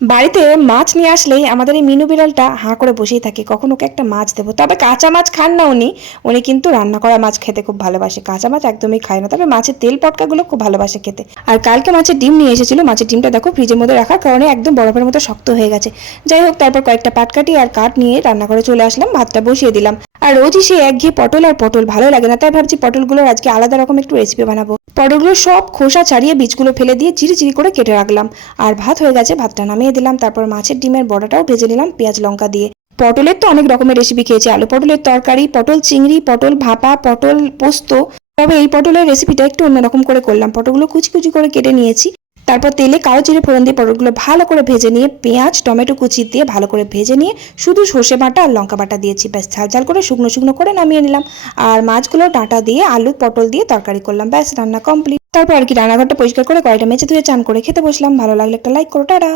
বাড়িতে মাছ নিয়ে আসলেই আমাদের এই মিনু বিড়ালটা হাঁ করে বসেই থাকে। কখন ওকে একটা মাছ দেবো? তবে কাঁচা মাছ খান না উনি। উনি কিন্তু রান্না করা মাছ খেতে খুব ভালোবাসে। কাঁচা মাছ একদমই খায় না, তবে মাছের তেল পটকাগুলো খুব ভালোবাসে খেতে। আর কালকে মাছের ডিম নিয়ে এসেছিল। মাছের ডিমটা দেখো ফ্রিজের মধ্যে রাখার কারণে একদম বরফের মতো শক্ত হয়ে গেছে। যাই হোক, তারপর কয়েকটা পাটকাটি আর কাঠ নিয়ে রান্না করে চলে আসলাম। ভাতটা বসিয়ে দিলাম। আর রোজই সেই একঘেয়ে পটল আর পটল ভালো লাগে না। তাই ভাবছি পটলগুলোর আজকে আলাদা রকম একটু রেসিপি বানাবো। পটলগুলো সব খোসা ছাড়িয়ে বীজগুলো ফেলে দিয়ে চিরি করে কেটে রাখলাম। আর ভাত হয়ে গেছে, ভাতটা নামিয়ে দিলাম। তারপর মাছের ডিমের বড়াটাও ভেজে নিলাম, পেঁয়াজ, লঙ্কা দিয়ে। পটলের তো অনেক রকমের রেসিপি খেয়েছি। আলু পটলের তরকারি, পটল চিংড়ি, পটল ভাপা, পটল পোস্ত। তবে এই পটলের রেসিপিটা একটু অন্যরকম করে করলাম। পটলগুলো কুচি কুচি করে কেটে নিয়েছি। তারপর তেলে কালো জিরে ফোড়ন দিয়ে পটলগুলো ভালো করে ভেজে নিয়ে পেঁয়াজ, টমেটো কুচি দিয়ে ভালো করে ভেজে নিয়ে শুধু সর্ষে বাটা আর লঙ্কা বাটা দিয়েছি। ব্যাস, ঝাল ঝাল করে শুকনো শুকনো করে নামিয়ে নিলাম। আর মাছগুলো ডাঁটা দিয়ে আলু, পটল দিয়ে তরকারি করলাম। ব্যাস, রান্না কমপ্লিট তারপর আর কি রান্নাঘরটা পরিষ্কার করে কয়টা মেঝে ধুয়ে চান করে খেতে বসলাম। ভালো লাগলে একটা লাইক করো, টাটা।